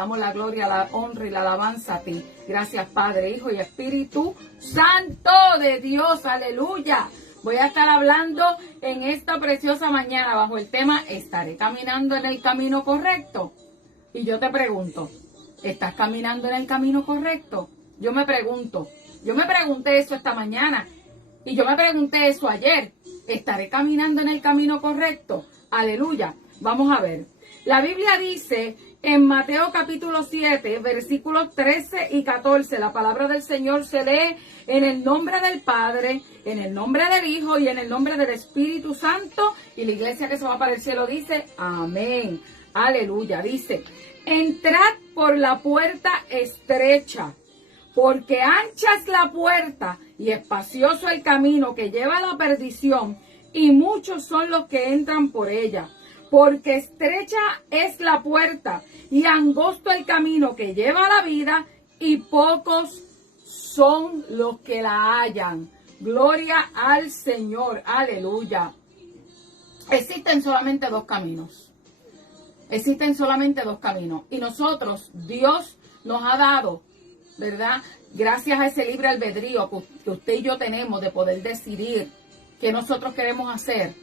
Damos la gloria, la honra y la alabanza a ti. Gracias, Padre, Hijo y Espíritu Santo de Dios. Aleluya. Voy a estar hablando en esta preciosa mañana bajo el tema ¿estaré caminando en el camino correcto? Y yo te pregunto, ¿estás caminando en el camino correcto? Yo me pregunté eso esta mañana y yo me pregunté eso ayer. ¿Estaré caminando en el camino correcto? Aleluya. Vamos a ver. La Biblia dice en Mateo capítulo 7, versículos 13 y 14, la palabra del Señor se lee en el nombre del Padre, en el nombre del Hijo y en el nombre del Espíritu Santo. Y la iglesia que se va para el cielo dice, amén. Aleluya. Dice, entrad por la puerta estrecha, porque ancha es la puerta y espacioso el camino que lleva a la perdición, y muchos son los que entran por ella. Porque estrecha es la puerta y angosto el camino que lleva a la vida, y pocos son los que la hallan. Gloria al Señor. Aleluya. Existen solamente dos caminos. Existen solamente dos caminos. Y nosotros, Dios nos ha dado, ¿verdad? Gracias a ese libre albedrío que usted y yo tenemos de poder decidir qué nosotros queremos hacer.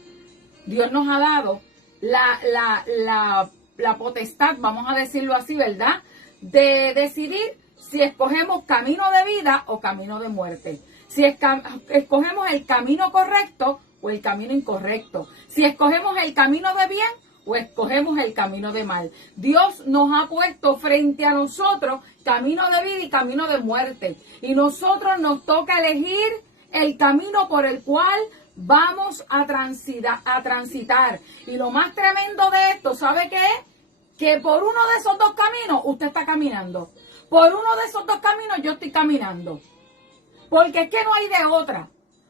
Dios nos ha dado la potestad, vamos a decirlo así, ¿verdad? De decidir si escogemos camino de vida o camino de muerte. Si escogemos el camino correcto o el camino incorrecto. Si escogemos el camino de bien o escogemos el camino de mal. Dios nos ha puesto frente a nosotros camino de vida y camino de muerte. Y nosotros nos toca elegir el camino por el cual vamos a transitar. Y lo más tremendo de esto, ¿sabe qué es? Que por uno de esos dos caminos usted está caminando. Por uno de esos dos caminos yo estoy caminando. Porque es que no hay de otra.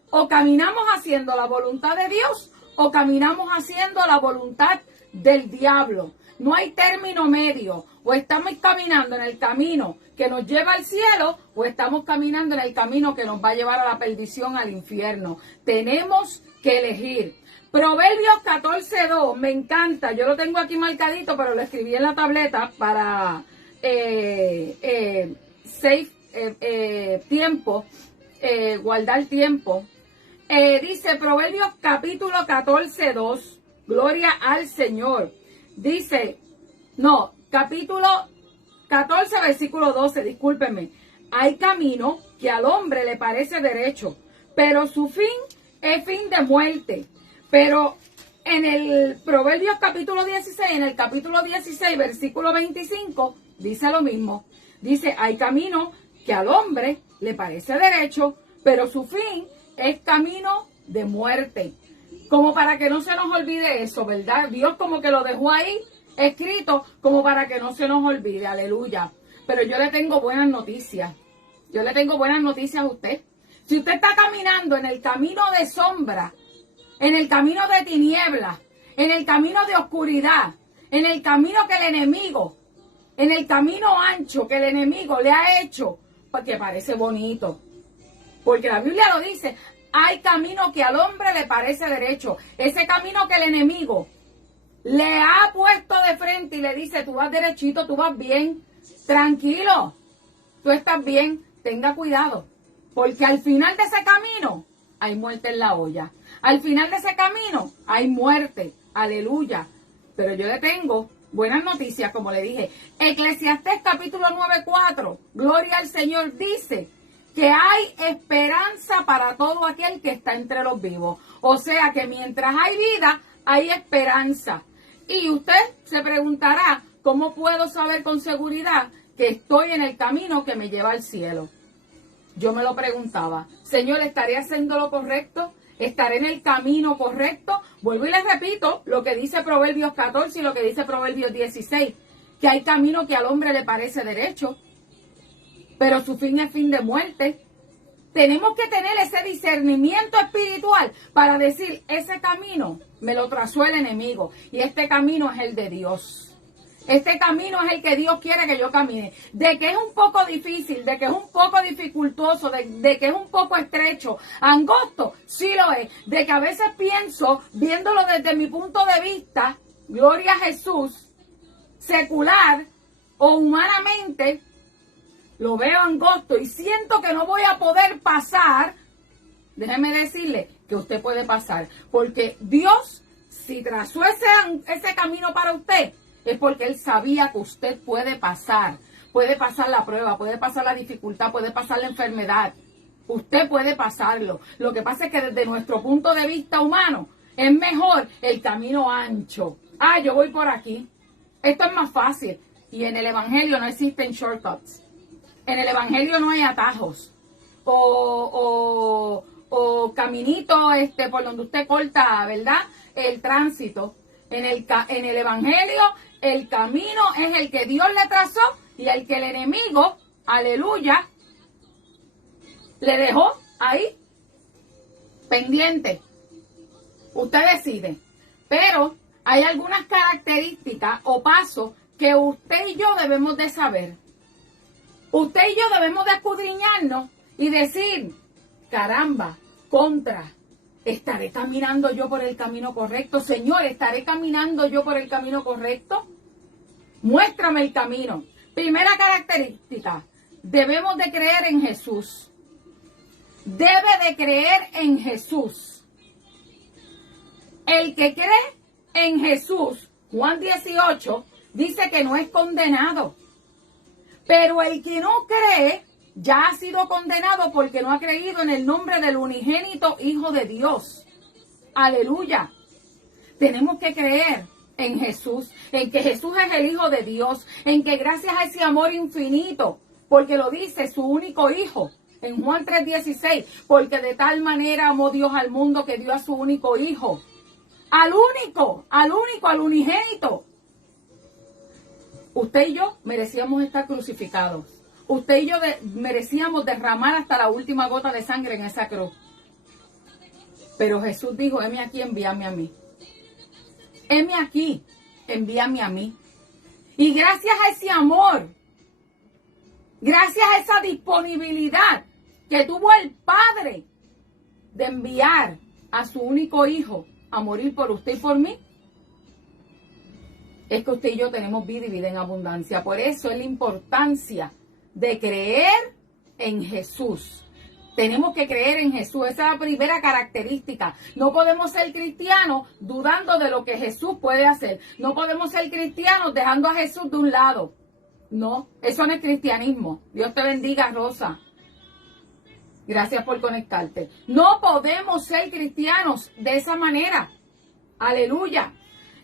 O caminamos haciendo la voluntad de Dios o caminamos haciendo la voluntad del diablo. No hay término medio. O estamos caminando en el camino que nos lleva al cielo, o estamos caminando en el camino que nos va a llevar a la perdición, al infierno. Tenemos que elegir. Proverbios 14:2, me encanta. Yo lo tengo aquí marcadito, pero lo escribí en la tableta para guardar tiempo. Dice Proverbios capítulo 14:2, gloria al Señor. Dice, capítulo 14, versículo 12, discúlpenme. Hay camino que al hombre le parece derecho, pero su fin es fin de muerte. Pero en el Proverbios capítulo 16, en el capítulo 16, versículo 25, dice lo mismo. Dice, hay camino que al hombre le parece derecho, pero su fin es camino de muerte. Como para que no se nos olvide eso, ¿verdad? Dios como que lo dejó ahí escrito como para que no se nos olvide, aleluya. Pero yo le tengo buenas noticias. Yo le tengo buenas noticias a usted. Si usted está caminando en el camino de sombra, en el camino de tinieblas, en el camino de oscuridad, en el camino que el enemigo, en el camino ancho que el enemigo le ha hecho, porque parece bonito. Porque la Biblia lo dice, hay camino que al hombre le parece derecho. Ese camino que el enemigo le ha puesto de frente y le dice, tú vas derechito, tú vas bien, tranquilo, tú estás bien, tenga cuidado. Porque al final de ese camino hay muerte en la olla. Al final de ese camino hay muerte, aleluya. Pero yo le tengo buenas noticias, como le dije. Eclesiastés capítulo 9:4, gloria al Señor, dice que hay esperanza para todo aquel que está entre los vivos. O sea que mientras hay vida, hay esperanza. Y usted se preguntará, ¿cómo puedo saber con seguridad que estoy en el camino que me lleva al cielo? Yo me lo preguntaba, Señor, ¿estaré haciendo lo correcto? ¿Estaré en el camino correcto? Vuelvo y les repito lo que dice Proverbios 14 y lo que dice Proverbios 16, que hay camino que al hombre le parece derecho, pero su fin es fin de muerte. Tenemos que tener ese discernimiento espiritual para decir, ese camino me lo trazó el enemigo y este camino es el de Dios. Este camino es el que Dios quiere que yo camine. De que es un poco difícil, de que es un poco dificultoso, de que es un poco estrecho, angosto, sí lo es. De que a veces pienso, viéndolo desde mi punto de vista, gloria a Jesús, secular, o humanamente lo veo angosto y siento que no voy a poder pasar, déjeme decirle que usted puede pasar, porque Dios, si trazó ese camino para usted, es porque Él sabía que usted puede pasar la prueba, puede pasar la dificultad, puede pasar la enfermedad. Usted puede pasarlo. Lo que pasa es que desde nuestro punto de vista humano, es mejor el camino ancho. Ah, yo voy por aquí. Esto es más fácil. Y en el Evangelio no existen shortcuts. En el Evangelio no hay atajos. O caminitos por donde usted corta, ¿verdad? El tránsito. En el Evangelio, el camino es el que Dios le trazó y el que el enemigo, aleluya, le dejó ahí pendiente. Usted decide. Pero hay algunas características o pasos que usted y yo debemos de saber. Usted y yo debemos de escudriñarnos y decir, caramba, ¿estaré caminando yo por el camino correcto? Señor, ¿estaré caminando yo por el camino correcto? Muéstrame el camino. Primera característica, debemos de creer en Jesús. Debe de creer en Jesús. El que cree en Jesús, Juan 18, dice que no es condenado. Pero el que no cree ya ha sido condenado porque no ha creído en el nombre del unigénito Hijo de Dios. Aleluya. Tenemos que creer en Jesús, en que Jesús es el Hijo de Dios, en que gracias a ese amor infinito, porque lo dice su único Hijo, en Juan 3:16, porque de tal manera amó Dios al mundo que dio a su único Hijo, al unigénito. Usted y yo merecíamos estar crucificados. Usted y yo merecíamos derramar hasta la última gota de sangre en esa cruz. Pero Jesús dijo, heme aquí, envíame a mí. Heme aquí, envíame a mí. Y gracias a ese amor, gracias a esa disponibilidad que tuvo el Padre de enviar a su único Hijo a morir por usted y por mí, es que usted y yo tenemos vida y vida en abundancia. Por eso es la importancia de creer en Jesús. Tenemos que creer en Jesús. Esa es la primera característica. No podemos ser cristianos dudando de lo que Jesús puede hacer. No podemos ser cristianos dejando a Jesús de un lado. No, eso no es cristianismo. Dios te bendiga, Rosa. Gracias por conectarte. No podemos ser cristianos de esa manera. Aleluya.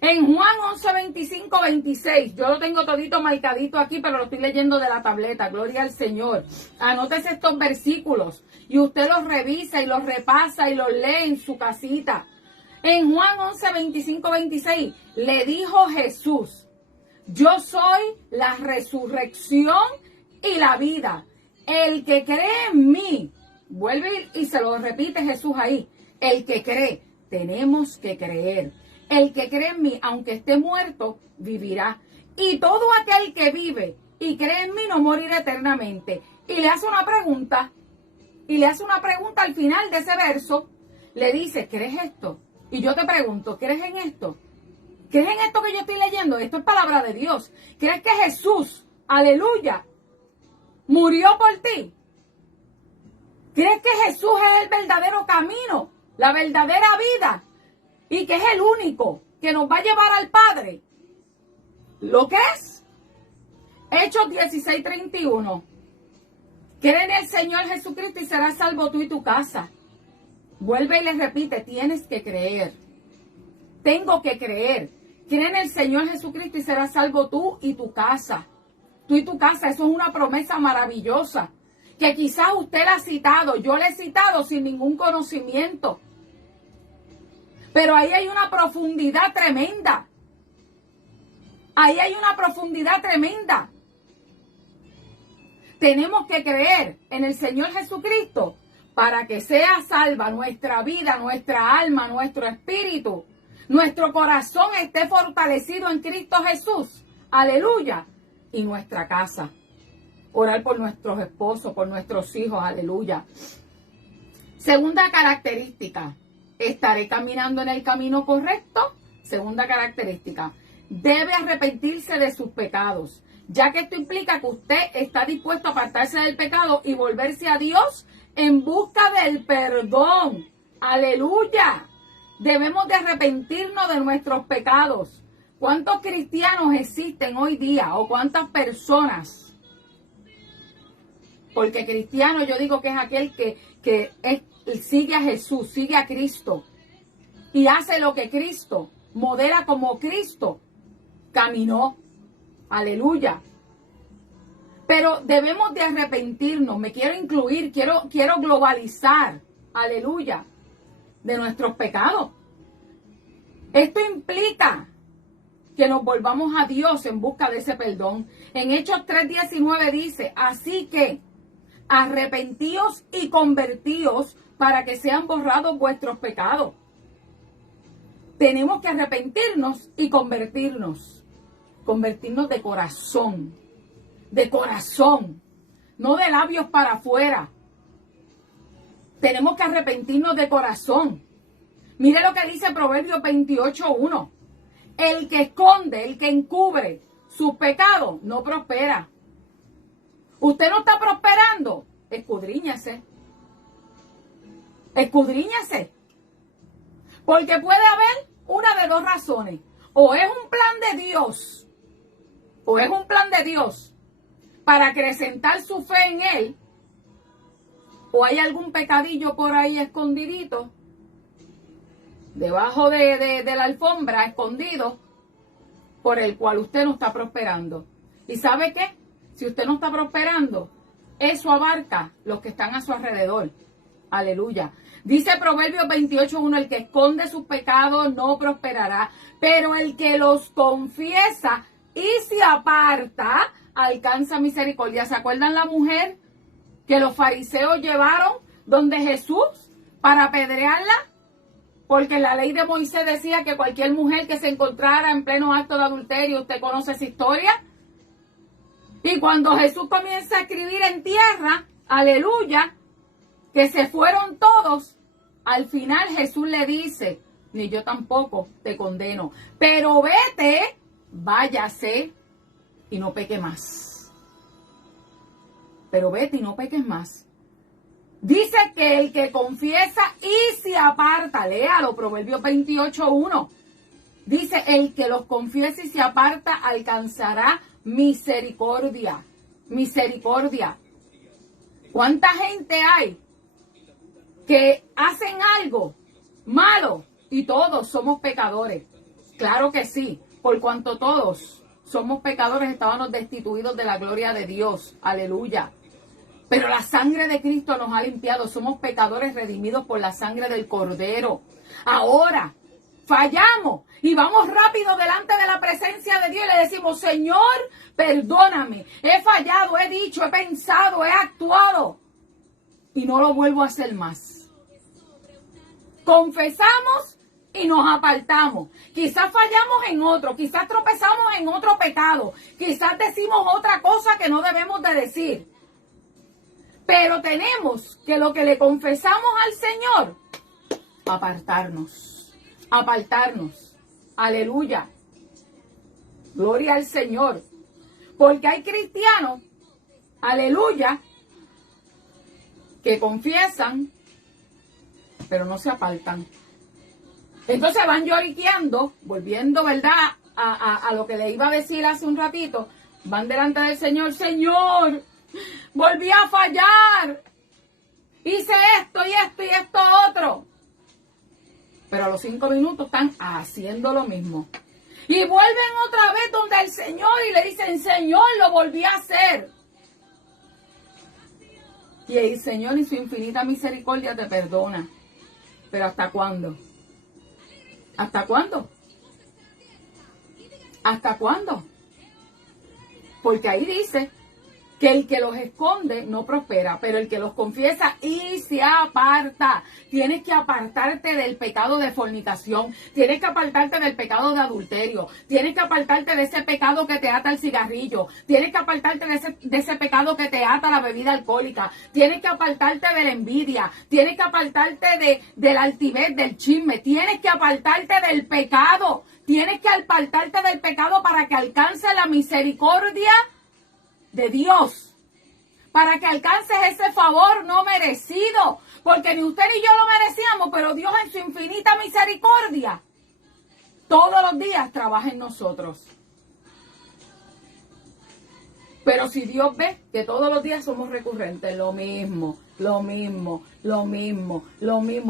En Juan 11, 25, 26, yo lo tengo todito marcadito aquí, pero lo estoy leyendo de la tableta, gloria al Señor. Anótese estos versículos y usted los revisa y los repasa y los lee en su casita. En Juan 11, 25, 26, le dijo Jesús, yo soy la resurrección y la vida. El que cree en mí, vuelve y se lo repite Jesús ahí, el que cree, tenemos que creer. El que cree en mí, aunque esté muerto, vivirá. Y todo aquel que vive y cree en mí no morirá eternamente. Y le hace una pregunta. Al final de ese verso. Le dice, ¿crees esto? Y yo te pregunto, ¿crees en esto? ¿Crees en esto que yo estoy leyendo? Esto es palabra de Dios. ¿Crees que Jesús, aleluya, murió por ti? ¿Crees que Jesús es el verdadero camino, la verdadera vida? Y que es el único que nos va a llevar al Padre. ¿Lo que es? Hechos 16:31. Cree en el Señor Jesucristo y serás salvo tú y tu casa. Vuelve y le repite, tienes que creer. Tengo que creer. Cree en el Señor Jesucristo y serás salvo tú y tu casa. Tú y tu casa, eso es una promesa maravillosa. Que quizás usted la ha citado, yo la he citado sin ningún conocimiento. Pero ahí hay una profundidad tremenda. Ahí hay una profundidad tremenda. Tenemos que creer en el Señor Jesucristo para que sea salva nuestra vida, nuestra alma, nuestro espíritu. Nuestro corazón esté fortalecido en Cristo Jesús. Aleluya. Y nuestra casa. Orar por nuestros esposos, por nuestros hijos. Aleluya. Segunda característica. ¿Estaré caminando en el camino correcto? Segunda característica. Debe arrepentirse de sus pecados. ya que esto implica que usted está dispuesto a apartarse del pecado y volverse a Dios en busca del perdón. ¡Aleluya! Debemos de arrepentirnos de nuestros pecados. ¿Cuántos cristianos existen hoy día o cuántas personas? Porque cristiano yo digo que es aquel que sigue a Jesús, sigue a Cristo y hace lo que Cristo, modela como Cristo caminó. Aleluya. Pero debemos de arrepentirnos. Me quiero incluir, quiero globalizar. Aleluya. De nuestros pecados. Esto implica que nos volvamos a Dios en busca de ese perdón. En Hechos 3:19 dice, así que arrepentíos y convertíos para que sean borrados vuestros pecados. Tenemos que arrepentirnos y convertirnos. Convertirnos de corazón. De corazón. No de labios para afuera. Tenemos que arrepentirnos de corazón. Mire lo que dice Proverbios 28:1. El que esconde, el que encubre sus pecados, no prospera. Usted no está prosperando, escudriñase. Escudriñase. Porque puede haber una de dos razones. O es un plan de Dios. O es un plan de Dios para acrecentar su fe en Él. O hay algún pecadillo por ahí escondidito. Debajo de la alfombra, escondido. Por el cual usted no está prosperando. ¿Y sabe qué? Si usted no está prosperando, eso abarca los que están a su alrededor. Aleluya. Dice Proverbios 28:1, el que esconde sus pecados no prosperará, pero el que los confiesa y se aparta, alcanza misericordia. ¿Se acuerdan la mujer que los fariseos llevaron donde Jesús para apedrearla? Porque la ley de Moisés decía que cualquier mujer que se encontrara en pleno acto de adulterio, ¿usted conoce esa historia? Y cuando Jesús comienza a escribir en tierra, aleluya, que se fueron todos, al final Jesús le dice, ni yo tampoco te condeno, pero vete, váyase y no peque más. Pero vete y no peques más. Dice que el que confiesa y se aparta, léalo, Proverbios 28:1. Dice, el que los confiesa y se aparta alcanzará misericordia. Misericordia. ¿Cuánta gente hay que hacen algo malo y todos somos pecadores? Claro que sí, por cuanto todos somos pecadores, estábamos destituidos de la gloria de Dios. Aleluya. Pero la sangre de Cristo nos ha limpiado. Somos pecadores redimidos por la sangre del Cordero. Ahora fallamos y vamos rápido delante de la presencia de Dios y le decimos, Señor, perdóname. He fallado, he dicho, he pensado, he actuado y no lo vuelvo a hacer más. Confesamos y nos apartamos. Quizás fallamos en otro, quizás tropezamos en otro pecado, quizás decimos otra cosa que no debemos de decir. Pero tenemos que lo que le confesamos al Señor, apartarnos. Aleluya. Gloria al Señor. Porque hay cristianos, aleluya, que confiesan, pero no se apartan. Entonces van lloriqueando, volviendo, ¿verdad?, a lo que le iba a decir hace un ratito. Van delante del Señor, Señor, volví a fallar. Hice esto y esto y esto otro. Pero a los 5 minutos están haciendo lo mismo. Y vuelven otra vez donde el Señor y le dicen, Señor, lo volví a hacer. Y el Señor en su infinita misericordia te perdona. Pero ¿hasta cuándo? ¿Hasta cuándo? ¿Hasta cuándo? Porque ahí dice que el que los esconde no prospera, pero el que los confiesa y se aparta. Tienes que apartarte del pecado de fornicación, tienes que apartarte del pecado de adulterio, tienes que apartarte de ese pecado que te ata al cigarrillo, tienes que apartarte de ese pecado que te ata a la bebida alcohólica, tienes que apartarte de la envidia, tienes que apartarte de la altivez, del chisme, tienes que apartarte del pecado, tienes que apartarte del pecado para que alcance la misericordia de Dios, para que alcances ese favor no merecido, porque ni usted ni yo lo merecíamos, pero Dios en su infinita misericordia todos los días trabaja en nosotros. Pero si Dios ve que todos los días somos recurrentes, lo mismo,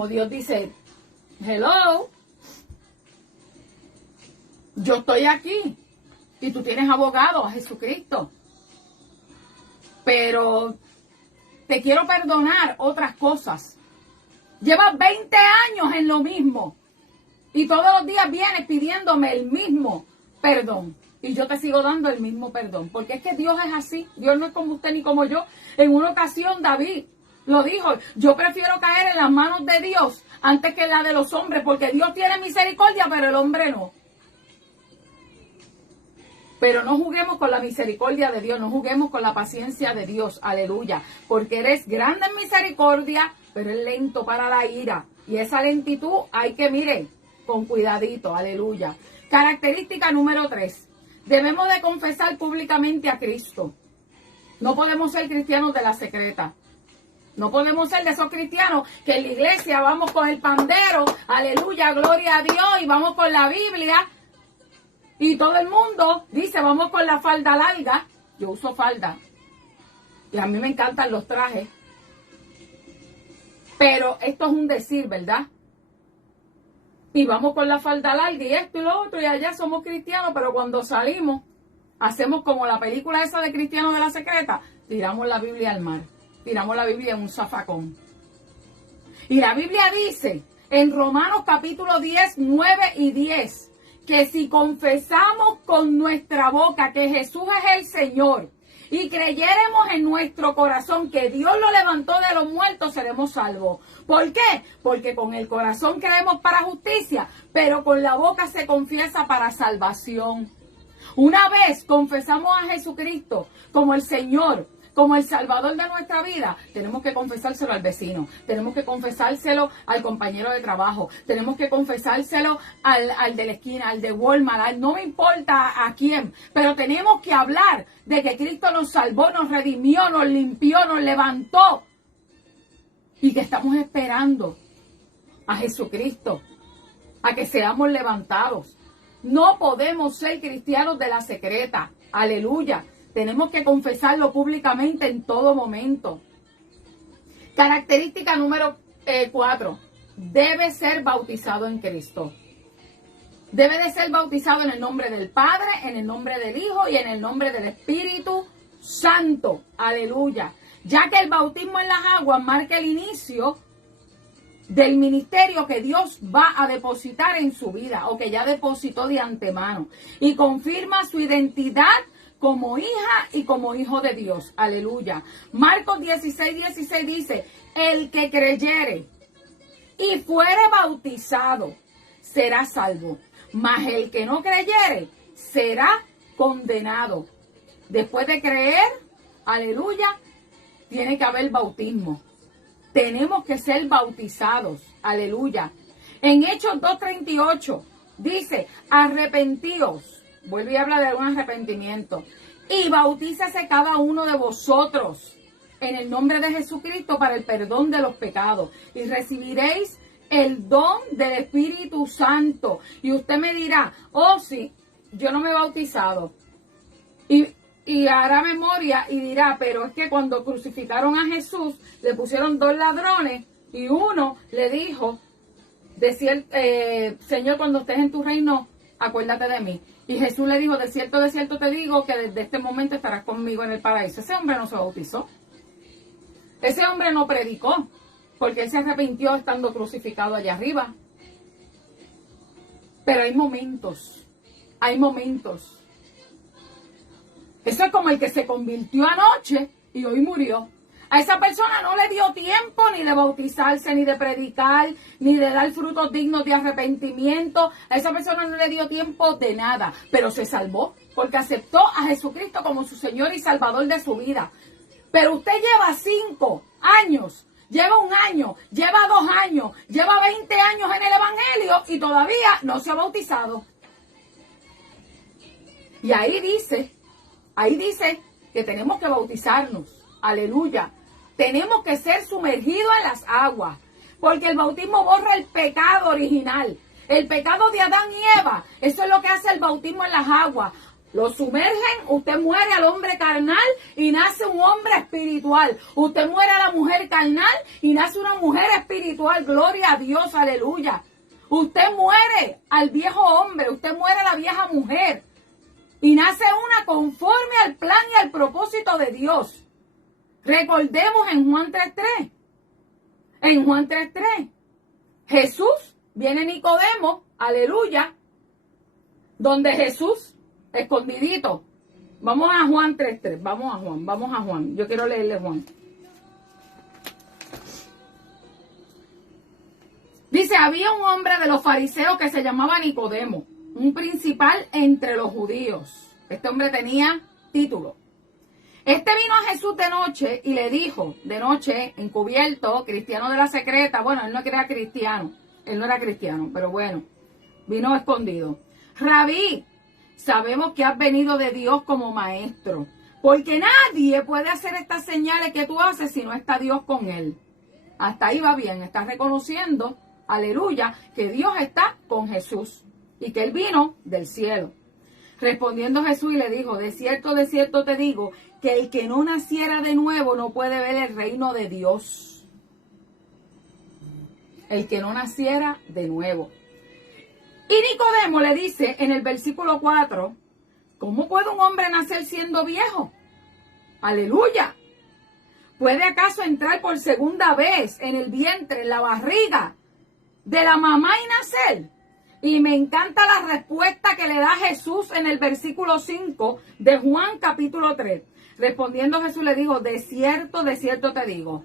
Dios dice, hello, yo estoy aquí y tú tienes abogado a Jesucristo, pero te quiero perdonar otras cosas. Llevas 20 años en lo mismo y todos los días vienes pidiéndome el mismo perdón. Y yo te sigo dando el mismo perdón. Porque es que Dios es así. Dios no es como usted ni como yo. En una ocasión David lo dijo. Yo prefiero caer en las manos de Dios antes que en la de los hombres. Porque Dios tiene misericordia, pero el hombre no. Pero no juguemos con la misericordia de Dios. No juguemos con la paciencia de Dios. Aleluya. Porque eres grande en misericordia, pero es lento para la ira. Y esa lentitud hay que, miren, con cuidadito. Aleluya. Característica número 3. Debemos de confesar públicamente a Cristo. No podemos ser cristianos de la secreta. No podemos ser de esos cristianos que en la iglesia vamos con el pandero, aleluya, gloria a Dios, y vamos con la Biblia. Y todo el mundo dice, vamos con la falda larga. Yo uso falda. Y a mí me encantan los trajes. Pero esto es un decir, ¿verdad? Y vamos con la falda larga y esto y lo otro, y allá somos cristianos, pero cuando salimos, hacemos como la película esa de Cristianos de la Secreta, tiramos la Biblia al mar, tiramos la Biblia en un zafacón. Y la Biblia dice, en Romanos capítulo 10, 9 y 10, que si confesamos con nuestra boca que Jesús es el Señor, y creyéremos en nuestro corazón que Dios lo levantó de los muertos, seremos salvos. ¿Por qué? Porque con el corazón creemos para justicia, pero con la boca se confiesa para salvación. Una vez confesamos a Jesucristo como el Señor, como el Salvador de nuestra vida, tenemos que confesárselo al vecino, tenemos que confesárselo al compañero de trabajo, tenemos que confesárselo al de la esquina, al de Walmart, no me importa a quién, pero tenemos que hablar de que Cristo nos salvó, nos redimió, nos limpió, nos levantó y que estamos esperando a Jesucristo, a que seamos levantados. No podemos ser cristianos de la secreta, aleluya. Tenemos que confesarlo públicamente en todo momento. Característica número 4. Debe ser bautizado en Cristo. Debe de ser bautizado en el nombre del Padre, en el nombre del Hijo y en el nombre del Espíritu Santo. Aleluya. Ya que el bautismo en las aguas marca el inicio del ministerio que Dios va a depositar en su vida o que ya depositó de antemano. Y confirma su identidad como hija y como hijo de Dios. Aleluya. Marcos 16, 16 dice, el que creyere y fuere bautizado será salvo, mas el que no creyere será condenado. Después de creer, aleluya, tiene que haber bautismo. Tenemos que ser bautizados. Aleluya. En Hechos 2:38 dice, arrepentíos. Vuelve a hablar de un arrepentimiento. Y bautícese cada uno de vosotros en el nombre de Jesucristo para el perdón de los pecados. Y recibiréis el don del Espíritu Santo. Y usted me dirá, oh sí, yo no me he bautizado. Y hará memoria y dirá, pero es que cuando crucificaron a Jesús, le pusieron 2 ladrones y uno le dijo, Señor, cuando estés en tu reino, acuérdate de mí. Y Jesús le dijo, de cierto te digo que desde este momento estarás conmigo en el paraíso. Ese hombre no se bautizó. Ese hombre no predicó, porque él se arrepintió estando crucificado allá arriba. Pero hay momentos. Eso es como el que se convirtió anoche y hoy murió. A esa persona no le dio tiempo ni de bautizarse, ni de predicar, ni de dar frutos dignos de arrepentimiento. A esa persona no le dio tiempo de nada, pero se salvó porque aceptó a Jesucristo como su Señor y Salvador de su vida. Pero usted lleva 5 años, lleva 1 año, lleva 2 años, lleva 20 años en el Evangelio y todavía no se ha bautizado. Y ahí dice que tenemos que bautizarnos. Aleluya. Tenemos que ser sumergidos en las aguas, porque el bautismo borra el pecado original. El pecado de Adán y Eva, eso es lo que hace el bautismo en las aguas. Lo sumergen, usted muere al hombre carnal y nace un hombre espiritual. Usted muere a la mujer carnal y nace una mujer espiritual. Gloria a Dios, aleluya. Usted muere al viejo hombre, usted muere a la vieja mujer. Y nace una conforme al plan y al propósito de Dios. Recordemos en Juan 3:3. En Juan 3:3. Jesús, viene Nicodemo, aleluya. Donde Jesús, escondidito. Vamos a Juan 3:3. Vamos a Juan. Yo quiero leerle Juan. Dice, había un hombre de los fariseos que se llamaba Nicodemo, un principal entre los judíos. Este hombre tenía título. Este vino a Jesús de noche y le dijo, de noche, encubierto, cristiano de la secreta. Bueno, él no era cristiano. Él no era cristiano, pero bueno, vino escondido. Rabí, sabemos que has venido de Dios como maestro, porque nadie puede hacer estas señales que tú haces si no está Dios con él. Hasta ahí va bien, está reconociendo, aleluya, que Dios está con Jesús y que él vino del cielo. Respondiendo Jesús y le dijo, de cierto te digo, que el que no naciera de nuevo no puede ver el reino de Dios. El que no naciera de nuevo. Y Nicodemo le dice en el versículo 4, ¿cómo puede un hombre nacer siendo viejo? Aleluya. ¿Puede acaso entrar por segunda vez en el vientre, en la barriga de la mamá y nacer? Y me encanta la respuesta que le da Jesús en el versículo 5 de Juan capítulo 3. Respondiendo Jesús le dijo, de cierto te digo.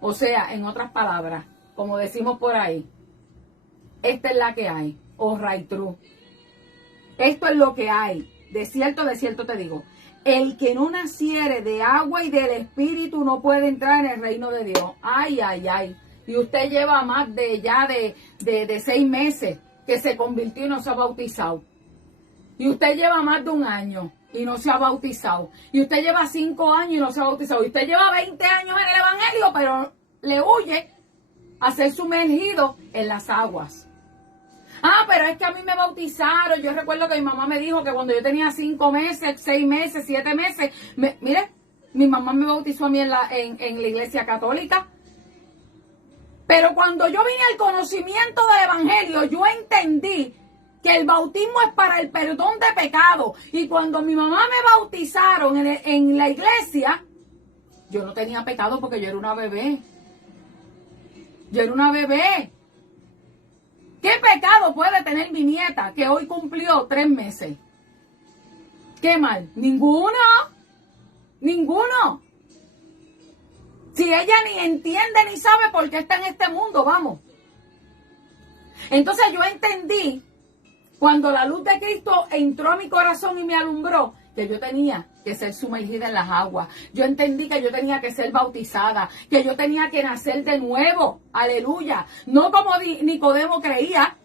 O sea, en otras palabras, como decimos por ahí, esta es la que hay, o right true. Esto es lo que hay, de cierto te digo. El que no naciere de agua y del espíritu no puede entrar en el reino de Dios. Ay, ay, ay. Y usted lleva más de 6 meses que se convirtió y no se ha bautizado. Y usted lleva más de 1 año y no se ha bautizado. Y usted lleva 5 años y no se ha bautizado. Y usted lleva 20 años en el evangelio, pero le huye a ser sumergido en las aguas. Ah, pero es que a mí me bautizaron. Yo recuerdo que mi mamá me dijo que cuando yo tenía 5 meses, 6 meses, 7 meses, mire, mi mamá me bautizó a mí en la iglesia católica. Pero cuando yo vine al conocimiento del evangelio, yo entendí que el bautismo es para el perdón de pecado. Y cuando mi mamá me bautizaron en la iglesia, yo no tenía pecado porque yo era una bebé. Yo era una bebé. ¿Qué pecado puede tener mi nieta que hoy cumplió 3 meses? ¿Qué mal? Ninguno. Ninguno. Si ella ni entiende ni sabe por qué está en este mundo, vamos. Entonces yo entendí, cuando la luz de Cristo entró a mi corazón y me alumbró, que yo tenía que ser sumergida en las aguas. Yo entendí que yo tenía que ser bautizada, que yo tenía que nacer de nuevo. Aleluya. No como Nicodemo creía,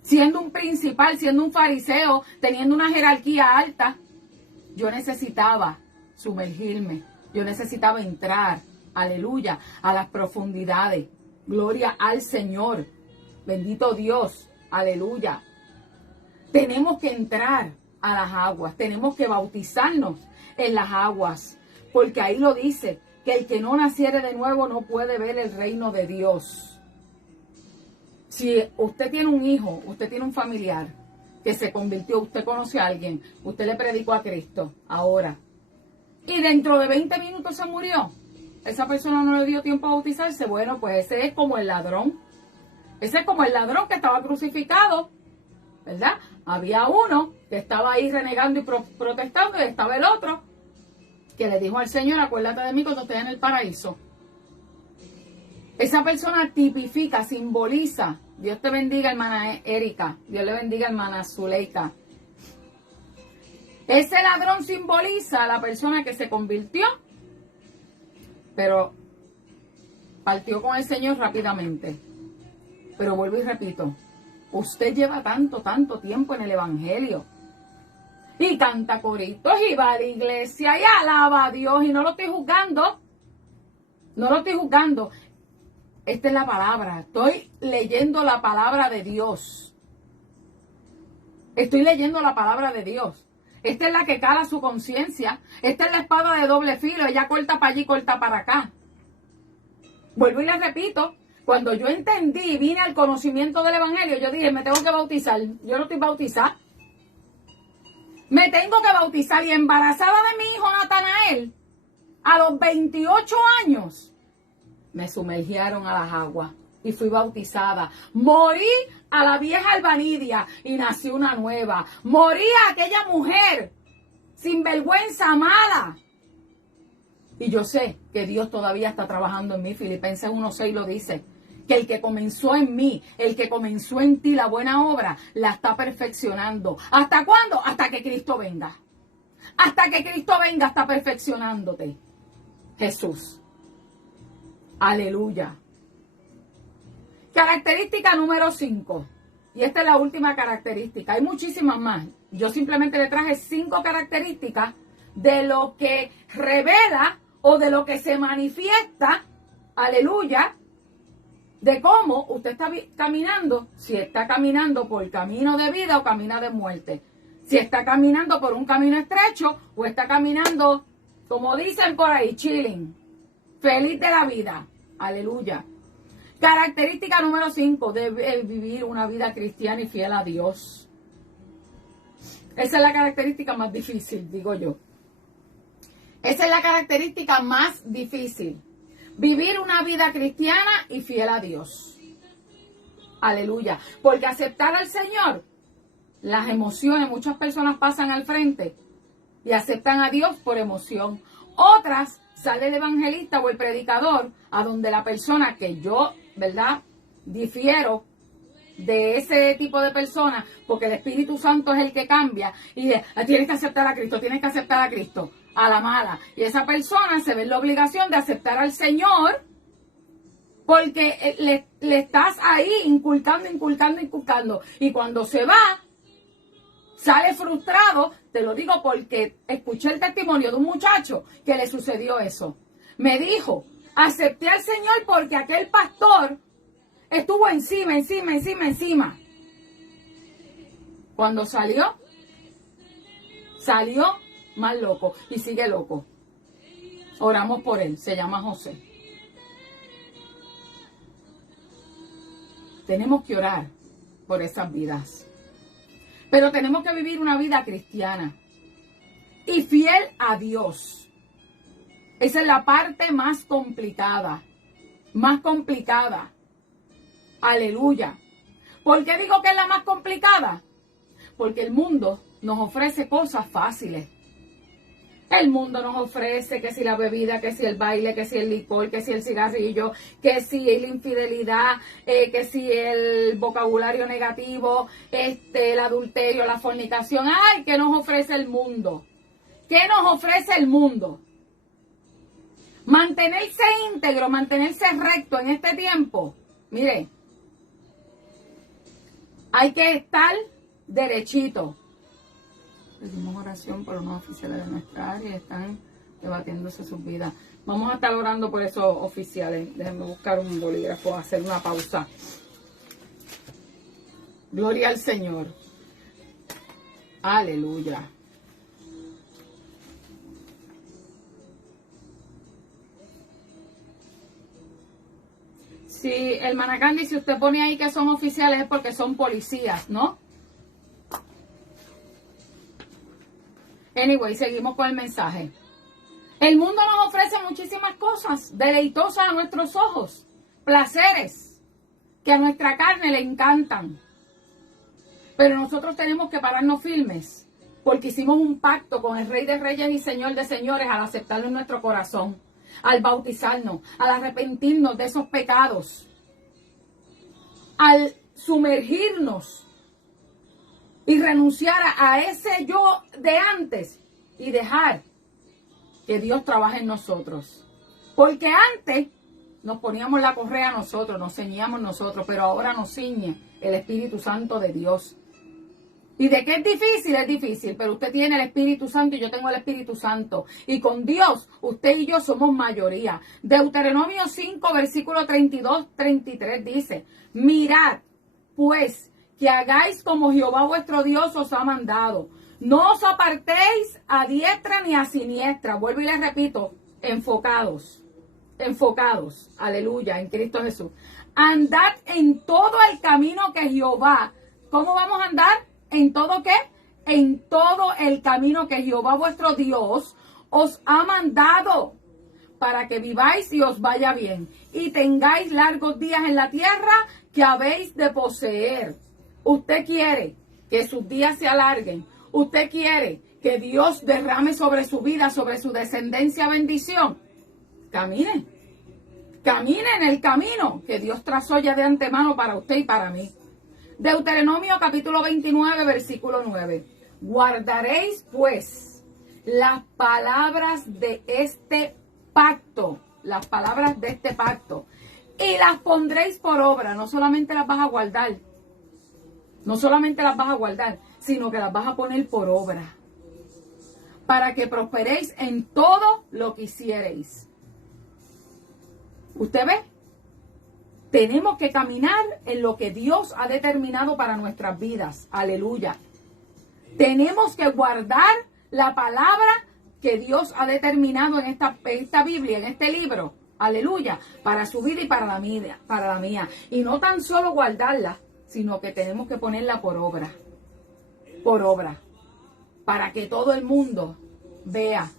siendo un principal, siendo un fariseo, teniendo una jerarquía alta. Yo necesitaba sumergirme. Yo necesitaba entrar, aleluya, a las profundidades. Gloria al Señor. Bendito Dios, aleluya. Tenemos que entrar a las aguas. Tenemos que bautizarnos en las aguas. Porque ahí lo dice, que el que no naciere de nuevo no puede ver el reino de Dios. Si usted tiene un hijo, usted tiene un familiar que se convirtió, usted conoce a alguien, usted le predicó a Cristo ahora, y dentro de 20 minutos se murió, esa persona no le dio tiempo a bautizarse, bueno, pues ese es como el ladrón. Ese es como el ladrón que estaba crucificado, ¿verdad? Había uno que estaba ahí renegando y protestando, y estaba el otro que le dijo al Señor, acuérdate de mí cuando estés en el paraíso. Esa persona tipifica, simboliza. Dios te bendiga, hermana Erika. Dios le bendiga, hermana Zuleika. Ese ladrón simboliza a la persona que se convirtió, pero partió con el Señor rápidamente. Pero vuelvo y repito, usted lleva tanto tiempo en el evangelio. y canta coritos y va a la iglesia y alaba a Dios, y no lo estoy juzgando. No lo estoy juzgando. Esta es la palabra. Estoy leyendo la palabra de Dios. Estoy leyendo la palabra de Dios. Esta es la que cala su conciencia. Esta es la espada de doble filo. Ella corta para allí, corta para acá. Vuelvo y les repito. Cuando yo entendí y vine al conocimiento del evangelio, yo dije, me tengo que bautizar. Yo no estoy bautizada. Me tengo que bautizar. Y embarazada de mi hijo Natanael, a los 28 años, me sumergieron a las aguas y fui bautizada. Morí a la vieja Albanidia y nació una nueva. Morí a aquella mujer sin vergüenza, mala. Y yo sé que Dios todavía está trabajando en mí. Filipenses 1:6 lo dice. Que el que comenzó en mí, el que comenzó en ti la buena obra, la está perfeccionando. ¿Hasta cuándo? Hasta que Cristo venga. Hasta que Cristo venga está perfeccionándote. Jesús. Aleluya. Característica número 5. Y esta es la última característica. Hay muchísimas más. Yo simplemente le traje 5 características de lo que revela o de lo que se manifiesta. Aleluya. De cómo usted está caminando, si está caminando por camino de vida o camino de muerte. Si está caminando por un camino estrecho o está caminando, como dicen por ahí, chilling, feliz de la vida. Aleluya. Característica número 5, debe vivir una vida cristiana y fiel a Dios. Esa es la característica más difícil, digo yo. Esa es la característica más difícil. Vivir una vida cristiana y fiel a Dios. Aleluya. Porque aceptar al Señor, las emociones, muchas personas pasan al frente y aceptan a Dios por emoción. Otras, sale el evangelista o el predicador a donde la persona que yo, ¿verdad?, difiero de ese tipo de personas, porque el Espíritu Santo es el que cambia y dice, tienes que aceptar a Cristo, tienes que aceptar a Cristo. A la mala. Y esa persona se ve en la obligación de aceptar al Señor porque le estás ahí inculcando. Y cuando se va, sale frustrado. Te lo digo porque escuché el testimonio de un muchacho que le sucedió eso. Me dijo, acepté al Señor porque aquel pastor estuvo encima. Cuando salió más loco y sigue loco. Oramos por él, se llama José. Tenemos que orar por esas vidas. Pero tenemos que vivir una vida cristiana y fiel a Dios. Esa es la parte más complicada. Aleluya. ¿Por qué digo que es la más complicada? Porque el mundo nos ofrece cosas fáciles. El mundo nos ofrece que si la bebida, que si el baile, que si el licor, que si el cigarrillo, que si la infidelidad, que si el vocabulario negativo, el adulterio, la fornicación. ¡Ay! ¿Qué nos ofrece el mundo? ¿Qué nos ofrece el mundo? Mantenerse íntegro, mantenerse recto en este tiempo. Mire, hay que estar derechito. Pedimos oración por unos oficiales de nuestra área, están debatiéndose sus vidas. Vamos a estar orando por esos oficiales. Déjenme buscar un bolígrafo, hacer una pausa. Gloria al Señor. Aleluya. Si hermana Candy, si usted pone ahí que son oficiales es porque son policías, ¿no? Anyway, seguimos con el mensaje. El mundo nos ofrece muchísimas cosas deleitosas a nuestros ojos, placeres que a nuestra carne le encantan. Pero nosotros tenemos que pararnos firmes porque hicimos un pacto con el Rey de Reyes y Señor de Señores al aceptarlo en nuestro corazón, al bautizarnos, al arrepentirnos de esos pecados, al sumergirnos y renunciar a ese yo de antes y dejar que Dios trabaje en nosotros. Porque antes nos poníamos la correa nosotros, nos ceñíamos nosotros, pero ahora nos ciñe el Espíritu Santo de Dios. ¿Y de qué es difícil? Es difícil, pero usted tiene el Espíritu Santo y yo tengo el Espíritu Santo. Y con Dios, usted y yo somos mayoría. Deuteronomio 5, versículo 32-33 dice, mirad, pues, que hagáis como Jehová vuestro Dios os ha mandado. No os apartéis a diestra ni a siniestra. Vuelvo y les repito, enfocados, aleluya, en Cristo Jesús. Andad en todo el camino que Jehová, ¿cómo vamos a andar? ¿En todo qué? En todo el camino que Jehová vuestro Dios os ha mandado, para que viváis y os vaya bien, y tengáis largos días en la tierra que habéis de poseer. Usted quiere que sus días se alarguen. Usted quiere que Dios derrame sobre su vida, sobre su descendencia bendición. Camine. Camine en el camino que Dios trazó ya de antemano para usted y para mí. Deuteronomio capítulo 29, versículo 9. Guardaréis pues las palabras de este pacto, y las pondréis por obra. No solamente las vas a guardar, sino que las vas a poner por obra, para que prosperéis en todo lo que hiciereis. ¿Usted ve? Tenemos que caminar en lo que Dios ha determinado para nuestras vidas. Aleluya. Tenemos que guardar la palabra que Dios ha determinado en esta Biblia, en este libro. Aleluya. Para su vida y para la mía. Y no tan solo guardarla, sino que tenemos que ponerla por obra. Por obra. Para que todo el mundo vea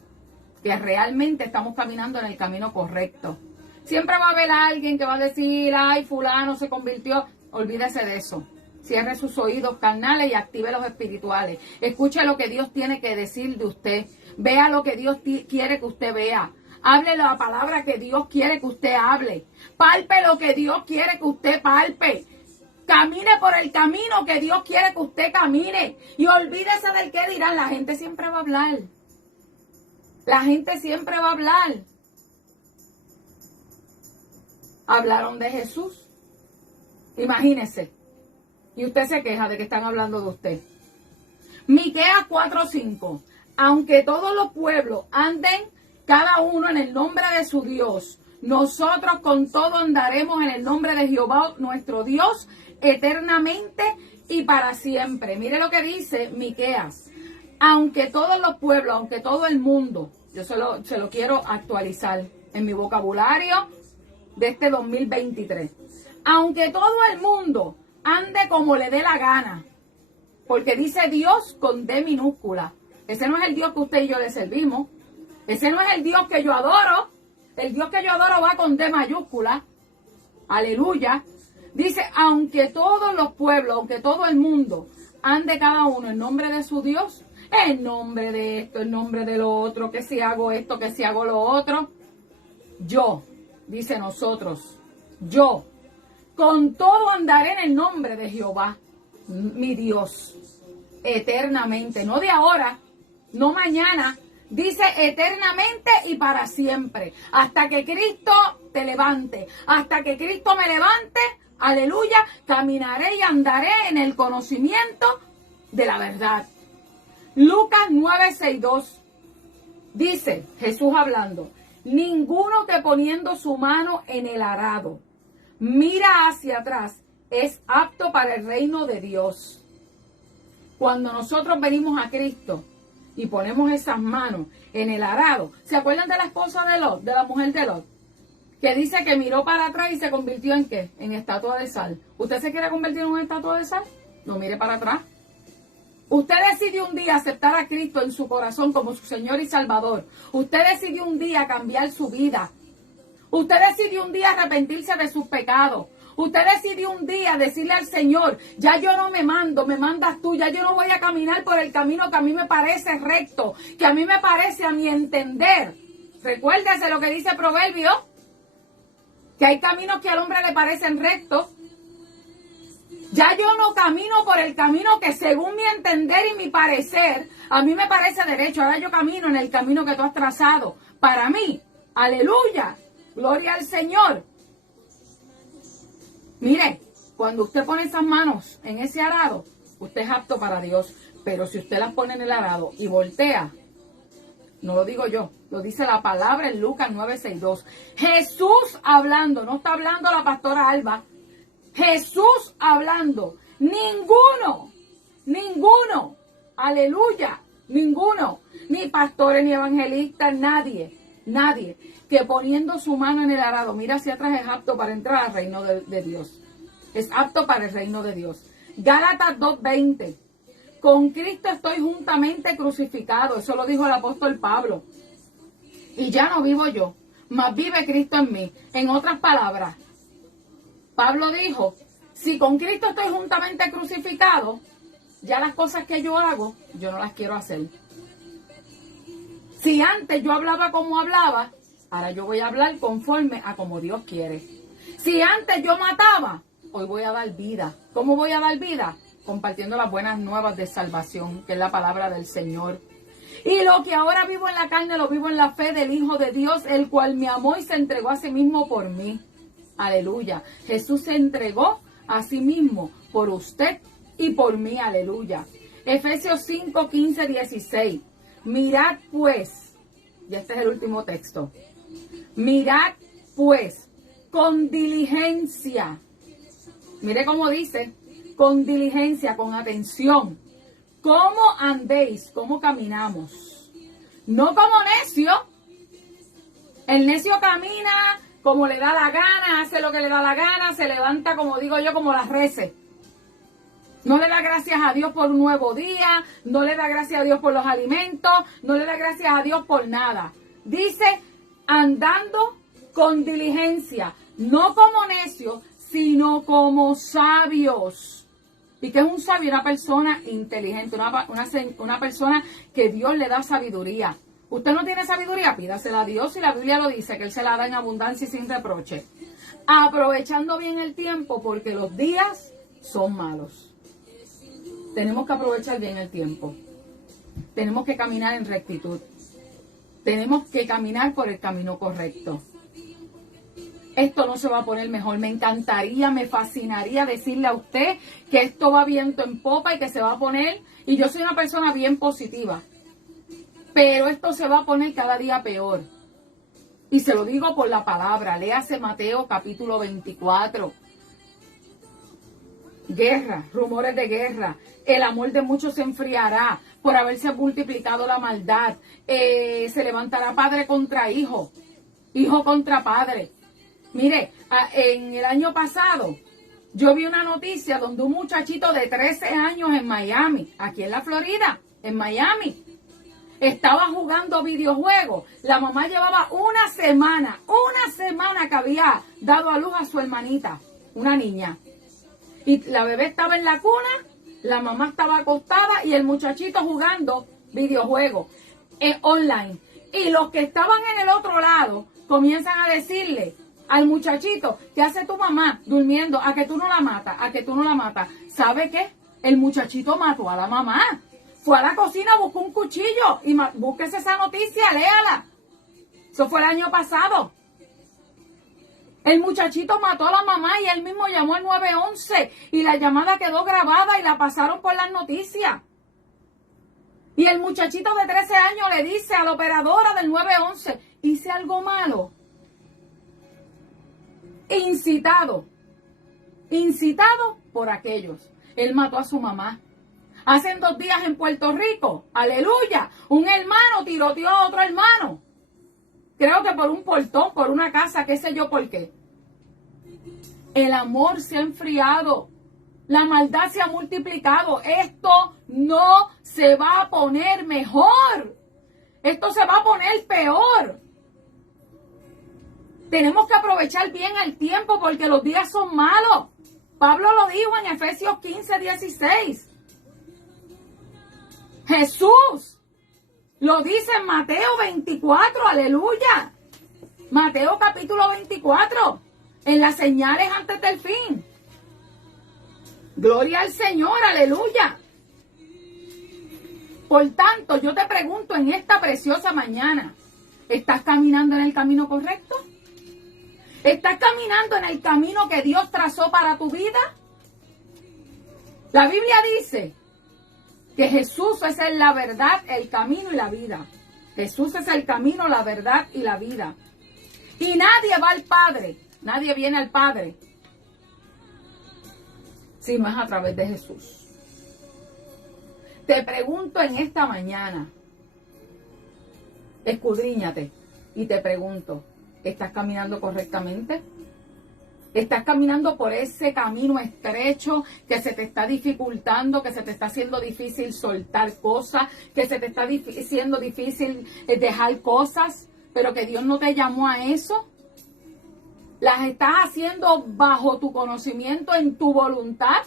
que realmente estamos caminando en el camino correcto. Siempre va a haber alguien que va a decir, ay, fulano se convirtió. Olvídese de eso. Cierre sus oídos carnales y active los espirituales. Escuche lo que Dios tiene que decir de usted. Vea lo que Dios quiere que usted vea. Hable la palabra que Dios quiere que usted hable. Palpe lo que Dios quiere que usted palpe. Camine por el camino que Dios quiere que usted camine. Y olvídese del qué dirán. La gente siempre va a hablar. La gente siempre va a hablar. Hablaron de Jesús. Imagínese. Y usted se queja de que están hablando de usted. Miqueas 4:5. Aunque todos los pueblos anden cada uno en el nombre de su Dios, nosotros con todo andaremos en el nombre de Jehová nuestro Dios eternamente y para siempre. Mire lo que dice Miqueas. Aunque todos los pueblos, aunque todo el mundo, yo se lo quiero actualizar en mi vocabulario de este 2023. Aunque todo el mundo ande como le dé la gana, porque dice Dios con D minúscula. Ese no es el Dios que usted y yo le servimos. Ese no es el Dios que yo adoro. El Dios que yo adoro va con D mayúscula. Aleluya. Dice, aunque todos los pueblos, aunque todo el mundo ande cada uno en nombre de su Dios, en nombre de esto, en nombre de lo otro, que si hago esto, que si hago lo otro, yo, dice nosotros, yo, con todo andaré en el nombre de Jehová, mi Dios, eternamente, no de ahora, no mañana, dice eternamente y para siempre, hasta que Cristo te levante, hasta que Cristo me levante, aleluya, caminaré y andaré en el conocimiento de la verdad. Lucas 9:62 dice, Jesús hablando, ninguno que poniendo su mano en el arado mira hacia atrás es apto para el reino de Dios. Cuando nosotros venimos a Cristo y ponemos esas manos en el arado, ¿se acuerdan de la esposa de Lot, de la mujer de Lot? Que dice que miró para atrás y se convirtió en ¿qué? En estatua de sal. ¿Usted se quiere convertir en una estatua de sal? No mire para atrás. Usted decidió un día aceptar a Cristo en su corazón como su Señor y Salvador. Usted decidió un día cambiar su vida. Usted decidió un día arrepentirse de sus pecados. Usted decidió un día decirle al Señor, ya yo no me mando, me mandas tú, ya yo no voy a caminar por el camino que a mí me parece recto, que a mí me parece a mi entender. Recuérdese lo que dice Proverbio, que hay caminos que al hombre le parecen rectos. Ya yo no camino por el camino que según mi entender y mi parecer, a mí me parece derecho. Ahora yo camino en el camino que tú has trazado. Para mí, aleluya, gloria al Señor. Mire, cuando usted pone esas manos en ese arado, usted es apto para Dios. Pero si usted las pone en el arado y voltea, no lo digo yo, lo dice la palabra en Lucas 9:62. Jesús hablando, no está hablando la pastora Alba. Jesús hablando. Ninguno, aleluya, ninguno, ni pastores, ni evangelistas, nadie, que poniendo su mano en el arado, mira hacia atrás, es apto para entrar al reino de Dios. Es apto para el reino de Dios. Gálatas 2:20. Con Cristo estoy juntamente crucificado. Eso lo dijo el apóstol Pablo. Y ya no vivo yo, mas vive Cristo en mí. En otras palabras, Pablo dijo, si con Cristo estoy juntamente crucificado, ya las cosas que yo hago, yo no las quiero hacer. Si antes yo hablaba como hablaba, ahora yo voy a hablar conforme a como Dios quiere. Si antes yo mataba, hoy voy a dar vida. ¿Cómo voy a dar vida? Compartiendo las buenas nuevas de salvación, que es la palabra del Señor. Y lo que ahora vivo en la carne, lo vivo en la fe del Hijo de Dios, el cual me amó y se entregó a sí mismo por mí. Aleluya. Jesús se entregó a sí mismo por usted y por mí. Aleluya. Efesios 5:15-16. Mirad pues, y este es el último texto. Mirad pues, con diligencia. Mire cómo dice, con diligencia, con atención. ¿Cómo andéis? ¿Cómo caminamos? No como necio. El necio camina como le da la gana, hace lo que le da la gana, se levanta, como digo yo, como las reses. No le da gracias a Dios por un nuevo día, no le da gracias a Dios por los alimentos, no le da gracias a Dios por nada. Dice, andando con diligencia, no como necios, sino como sabios. ¿Y qué es un sabio? Una persona inteligente, una persona que Dios le da sabiduría. ¿Usted no tiene sabiduría? Pídasela a Dios, y la Biblia lo dice, que Él se la da en abundancia y sin reproche. Aprovechando bien el tiempo, porque los días son malos. Tenemos que aprovechar bien el tiempo. Tenemos que caminar en rectitud. Tenemos que caminar por el camino correcto. Esto no se va a poner mejor. Me encantaría, me fascinaría decirle a usted que esto va viento en popa y que se va a poner, y yo soy una persona bien positiva, pero esto se va a poner cada día peor. Y se lo digo por la palabra. Léase Mateo capítulo 24. Guerra, rumores de guerra. El amor de muchos se enfriará por haberse multiplicado la maldad. Se levantará padre contra hijo, hijo contra padre. Mire, en el año pasado yo vi una noticia donde un muchachito de 13 años en Miami, aquí en la Florida, en Miami, estaba jugando videojuegos. La mamá llevaba una semana que había dado a luz a su hermanita, una niña. Y la bebé estaba en la cuna, la mamá estaba acostada y el muchachito jugando videojuegos online. Y los que estaban en el otro lado comienzan a decirle al muchachito, ¿qué hace tu mamá durmiendo? ¿A que tú no la matas? ¿A que tú no la matas? ¿Sabe qué? El muchachito mató a la mamá. Fue a la cocina, buscó un cuchillo y búsquese esa noticia, léala. Eso fue el año pasado. El muchachito mató a la mamá y él mismo llamó al 911 y la llamada quedó grabada y la pasaron por las noticias. Y el muchachito de 13 años le dice a la operadora del 911, hice algo malo. Incitado por aquellos. Él mató a su mamá. Hace 2 días en Puerto Rico, aleluya, un hermano tiroteó a otro hermano. Creo que por un portón, por una casa, qué sé yo por qué. El amor se ha enfriado. La maldad se ha multiplicado. Esto no se va a poner mejor. Esto se va a poner peor. Tenemos que aprovechar bien el tiempo porque los días son malos. Pablo lo dijo en Efesios 15:16. Jesús lo dice en Mateo 24, aleluya. Mateo capítulo 24, en las señales antes del fin. Gloria al Señor, aleluya. Por tanto, yo te pregunto en esta preciosa mañana, ¿estás caminando en el camino correcto? ¿Estás caminando en el camino que Dios trazó para tu vida? La Biblia dice que Jesús es la verdad, el camino y la vida. Jesús es el camino, la verdad y la vida. Y nadie va al Padre, nadie viene al Padre, si no es a través de Jesús. Te pregunto en esta mañana, escudriñate y te pregunto, ¿estás caminando correctamente? ¿Estás caminando por ese camino estrecho que se te está dificultando, que se te está haciendo difícil soltar cosas, que se te está haciendo difícil dejar cosas, pero que Dios no te llamó a eso? ¿Las estás haciendo bajo tu conocimiento, en tu voluntad?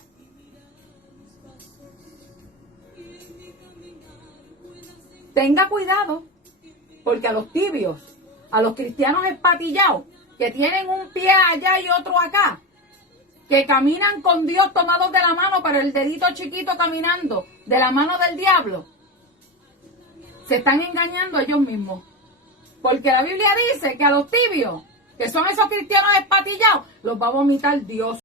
Tenga cuidado, porque a los tibios, a los cristianos espatillados, que tienen un pie allá y otro acá, que caminan con Dios tomados de la mano, pero el dedito chiquito caminando de la mano del diablo, se están engañando a ellos mismos. Porque la Biblia dice que a los tibios, que son esos cristianos espatillados, los va a vomitar Dios.